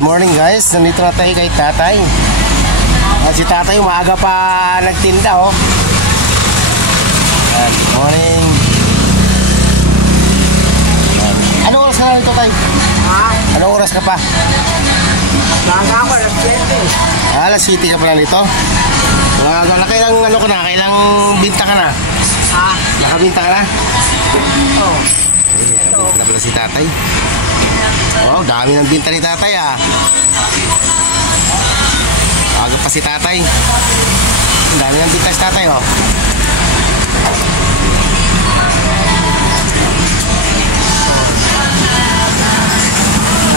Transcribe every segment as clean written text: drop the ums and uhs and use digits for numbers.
Morning guys, nandito na tayo kay tatay. Si tatay maaga pa nagtinda oh. Morning. Anong oras ka na nito tay? Ha? Anong oras ka pa? Baga ako, alas 7. Alas 7 ka pa na nito? Kailang ano ka na? Kailang binta ka na? Ha? Nakabinta ka na? Oo. Nakabinta na pala si tatay. Oh, dami ng binta ni tatay ah. Aga pa si tatay. Dami ng binta si tatay oh.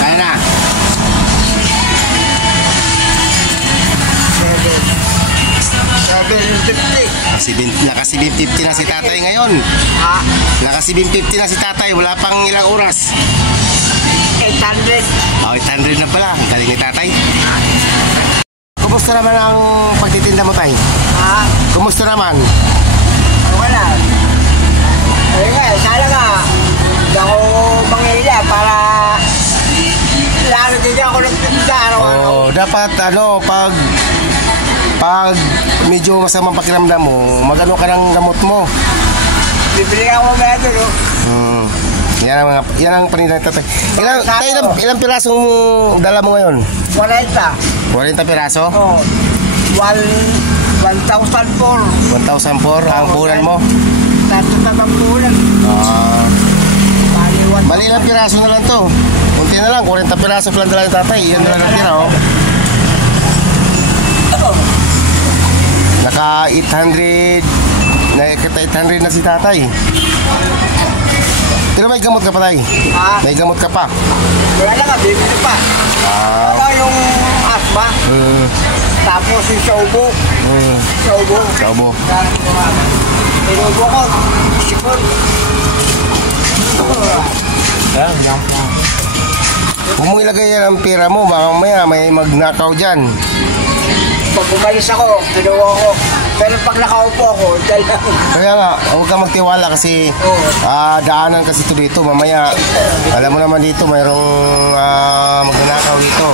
Kaya na. 750. Naka-750 na si tatay ngayon. Ha? Naka-750 na si tatay. Wala pang ilang oras. 800. Oh, 800 na pala. Ang galing ni tatay. Kumusta naman ang pagtitinda mo tay? Ha? Kumusta naman? Wala. Ayun nga, sana nga. Hindi ako manghila para lalo din ako nagtinda araw-araw. Oh, dapat ano, pag medyo masamang pakiramdam mo, magano ka ng gamot mo. Bibili ako mga ito, no? Yan ang paninda ni tatay. Ilang pirasong dala mo ngayon? 40. 40 piraso? Oo. 1,004. 1,004 ang punan mo? Tatlo na bang punan? Bali ilang piraso na lang to. Kunti na lang, 40 piraso lang dala ni tatay. Yan na lang tira oh. Naka 800 na si tatay. Pero may gamot ka pa tay? Ha? May gamot ka pa? Wala lang nga, bibili pa. Wala yung asma. Tapos yung saubo. Saubo. Inubo ko. Sikon. Huwag mong ilagay yan ang pera mo. Baka mamaya may magnakaw dyan. Pag umalis ako, kinuha ko. Pero pag nakaupo ako, dala. Kaya nga, huwag ka magtiwala kasi daanan kasi ito dito. Mamaya, alam mo naman dito, mayroong magnanakaw dito.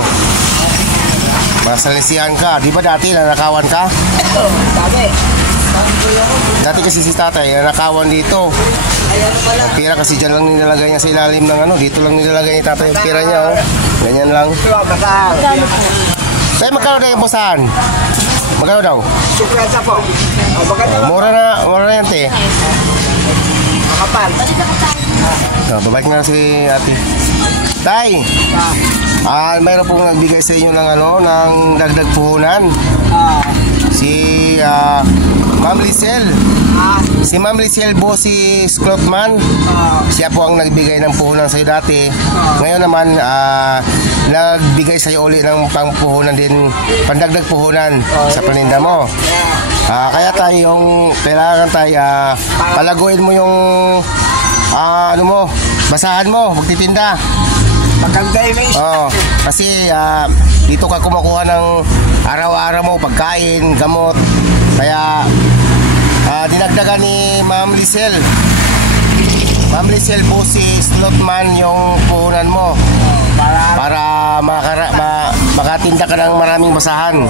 Masalisihan ka. Di ba dati nanakawan ka? Dati. Dati kasi si tatay, nanakawan dito. Ang pera kasi dyan lang nilalagay niya sa ilalim ng ano. Dito lang nilalagay ni tatay yung pera niya. Oh. Ganyan lang. Tayo, magkano na yung bosahan? Magkano daw? Supresa po. Mura na yan, te. Makapal. Babalik na si ate. Tay! Mayroon pong nagbigay sa inyo ng ng dagdag puhunan. Si Ma'am Lisel. Si Ma'am Lisel si Sklotman. Siya po ang nagbigay ng puhunan sa iyo dati. Ngayon naman nagbigay sa iyo uli ng pangpuhunan din, pandagdag puhunan sa paninda mo. Kaya tayo kailangan tayo palaguin mo yung ano mo, basahan mo, magtitinda. Maganda yun eh. Kasi dito ka kumukuha ng araw-araw mo, pagkain, gamot. Kaya dinagdagan ni Ma'am Lisel. Ma'am Lisel po si Slotman yung puhunan mo. Para makatinda ka ng maraming basahan.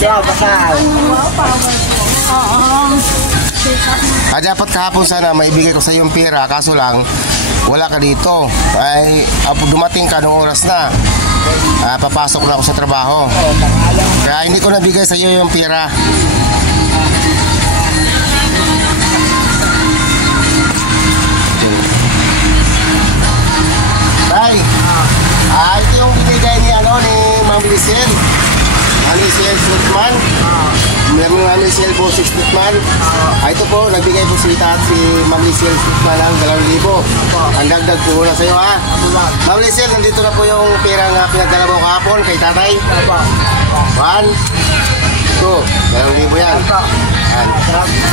Basahan. Dapat kahapon sana maibigay ko sa iyo yung pera, kaso lang wala ka dito. Ay dumating ka nung oras na. Papasok na ako sa trabaho. Kaya hindi ko nabigay sa iyo yung pera. Tay, ito yung binigay ni Ma'am Lisel. Ma'am Lisel Slotman. Ma'am Lisel po si Slotman. Ito po, nagbigay po si Ma'am Lisel Slotman ng 2,000. Ang dagdag po na sa iyo ha. Ma'am Lisel, nandito na po yung pera na pinagdala mo kahapon kay tatay. 1, 2, 2,000 yan.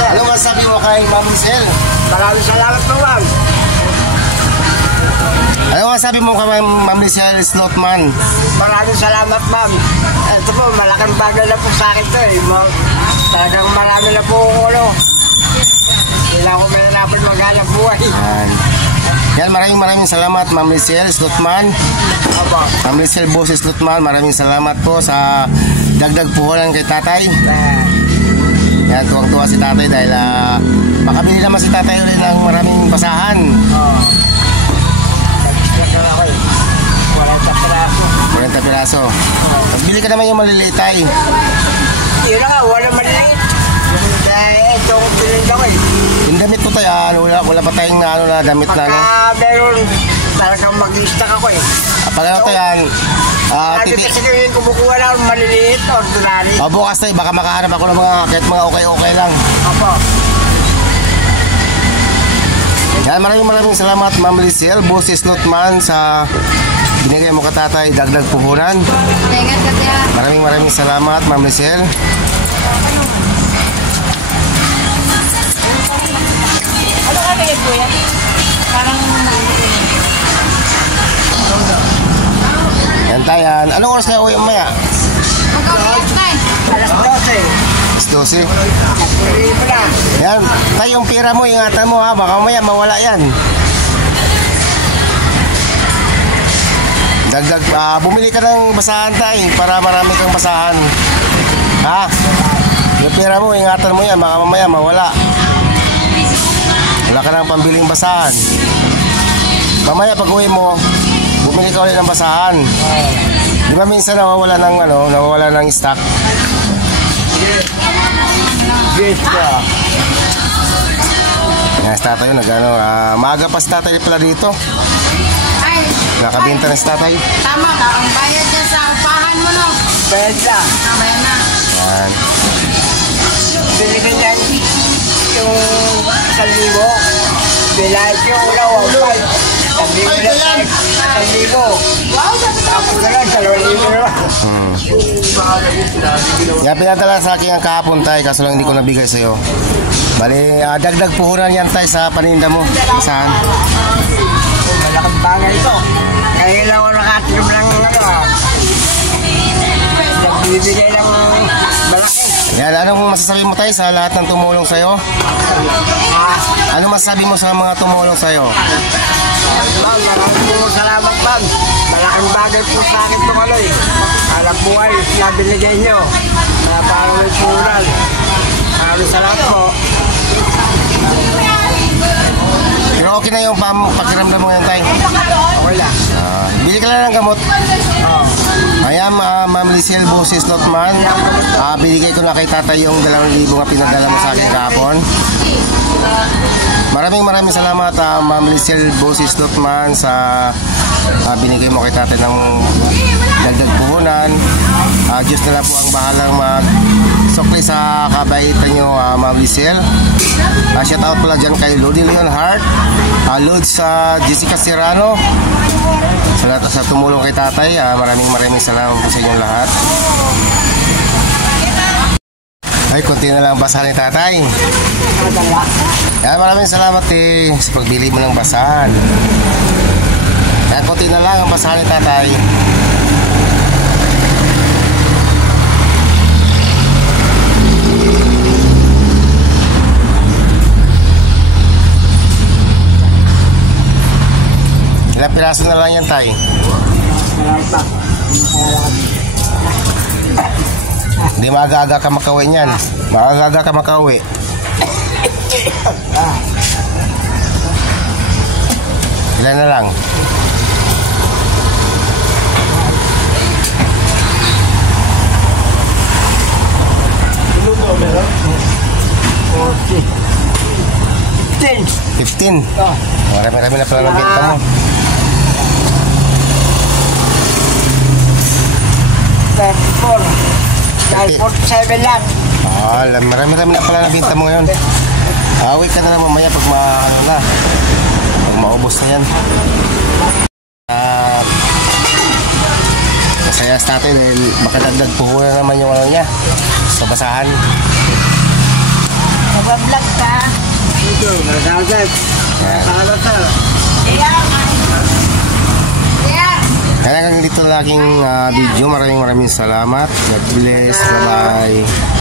Ano masabi mo kay Ma'am Lisel? Maraming salamat po, ma'am. Ano masabi mo kay Ma'am Lisel Slotman? Maraming salamat, ma'am. Ito po, malaking bagay na po sa akin ito eh. Talagang marami na po ako, Hindi na ako may nalaban maghanap buhay. Yan, maraming salamat, Ma'am Lizelle Slotman. Opo. Ma'am Lizelle Boses Slotman, maraming salamat po sa dagdag puhunan kay tatay. Yan, tuwang-tuwa si tatay dahil makabili naman si tatay ulit ng maraming basahan. Oo. Nagsisikap ako eh. 40 piraso. 40 piraso. Bili ka naman yung maliliit tay. Yun nga, wala maliliit. Dahil ito kong pininda ko eh. Yung damit po tayo, wala pa tayong na damit na ano. Pagka meron, talagang mag-i-stack ako eh. Pag ano tayo yan, Sabi kasi yung kumukuha lang maliliit, ordinary. bukas tayo, baka makahanap ako ng kahit mga okay lang. Opo. Yan, maraming salamat, Ma'am Lizelle Boses Slotman, sa binigay mo katatay dagdag puhunan. Ingat ka siya. Maraming salamat, Ma'am Lizelle. Ano ka kaya po yan? Parang Yan tayo, yan. Anong oras kaya uwi maya? magkakalas na eh. Alas 12. 12. Libo na. Yan, tayo yung pira mo, ingatan mo ha, baka maya mawala yan. Dagdag, bumili ka ng basahan tayo para marami kang basahan. Ha? Yung pira mo, ingatan mo yan, baka mamaya mawala. Wala ka nang pambiling basahan. Mamaya pag uwi mo, bumili ka ulit ng basahan. Di ba minsan nawawala ng stock? Yes ka. Yan, si tatay yun, maaga pa si tatay pala dito. Ay, Nakabinta na si tatay. tama ka. Ang bayad niya sa upahan mo, no? Benta. Tama yan na. Yan. Binibigyan yung 1,000. Bilahit yung ulaw, 1,500. 1,000 na tayo. 1,000. Wow, Tapos na lang, 2,000 naman. Yan, pinadala sa akin ang kahapon tayo, kaso lang hindi ko nabigay sa'yo. Bali, dagdag puhunan yan tayo sa paninda mo. Saan? Malaking bagay ito. Kaya lang ako nakatinom ng nagbibigay ng malaki. Yan, anong masasabi mo tayo sa lahat ng tumulong sa'yo? Ano masasabi mo sa mga tumulong sa'yo? Ma'am, maraming po salamat, ma'am. Malaking bagay po sa akin ito kaloy. Alam buhay na binigay nyo. Para may pural. Maraming salamat po. Pero okay na yung pakiramdam mo ngayon tayo. Okay lang. Bili ka lang ng gamot. Oo. Ayan, Ma'am Lizelle Boses Slotman. Binigay ko na kay tatay yung 2,000 nga pinadala mo sa akin kahapon. Maraming salamat, Ma'am Lizelle Boses Slotman, sa binigay mo kay tatay ng dagdag puhunan. Diyos na lang po ang bahalang magsukli sa kabaitan nyo, Ma'am Lizelle. Shout out pala dyan kay Lodi Leonhardt, Lods sa Jessica Serrano, sa tumulong kay tatay. Maraming salamat po sa inyong lahat. Ay, konti na lang basahan ni tatay. Yan, maraming salamat sa pagbili mo ng basahan. Yan, konti na lang ang basahan ni tatay. Ilang piraso na lang yan, tay? Hindi maaga-aga ka makauwi niyan. Maaga-aga ka makauwi. Ilan na lang? Ten. 15. Marami na pala ng benta mo. 34. Dahil 47 lang. Marami na pala ng benta mo ngayon. Awit ka na lang mamaya pag pag maubos na yan. Masaya sa natin dahil makadagdag puhunan naman yung niya sa basahan. Nag-vlog ka. Ito, nagagad. Nagagad. Kaya hanggang dito na aking video. Maraming salamat. God bless. Bye-bye.